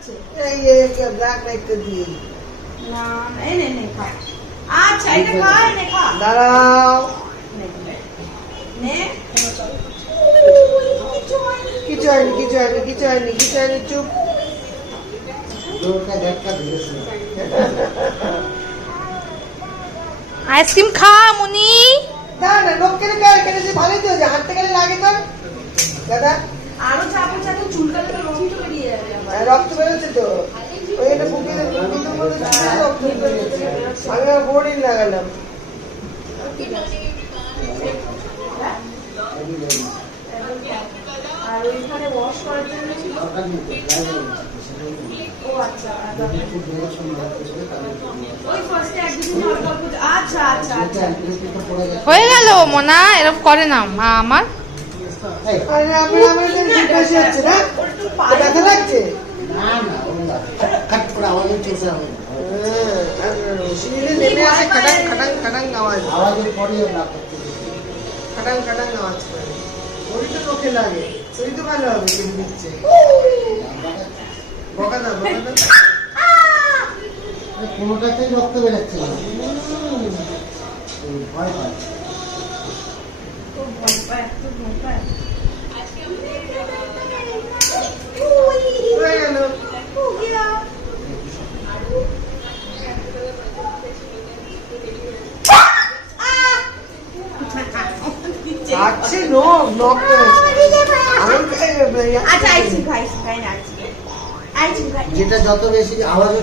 হচ্ছে এই ব্ল্যাক লাইটটা দিয়ে না নে খা আচ্ছা এটা খা নে খা দাঁড়াও নে কিছু হয়নি চুপ আইসক্রিম খা মুনি। না লোক কেটে কেটেছে ভালোই তো হয়েছে, হাঁটতে গেলে লাগে তোর দাদা। আরো চাপো চুলকালে তো রক্ত বেরিয়ে যাবে আবার। রক্ত বেরোচ্ছে তো ওই একটা বুকে রক্ত বেরোচ্ছে, আমি আর বোর্ডিং লাগালাম। আর ওইখানে ওয়াশ করার জন্য ছিল ও আচ্ছা ওই ফার্স্টে একদিন অল্প আচ্ছা হয়ে গেল মোনা, এরকম করে না মা আমার। আরে আমার বেশি হচ্ছে না, ব্যথা লাগছে। সিঁড়িতে নেমে আসে খাটাং খাটাং খাটাং আওয়াজ, খাটাং খাটাং আওয়াজ করে। ওই তো চোখে লাগে, ওই তো ভালো হবে কেটে দিচ্ছে। বকা দাও কোনোটাতেই রক্ত বেরোচ্ছে না, ভয় পায়। হয়ে গেল। আচ্ছা নক আচ্ছা আইসক্রিম খাই না যেটা যত বেশি আওয়াজ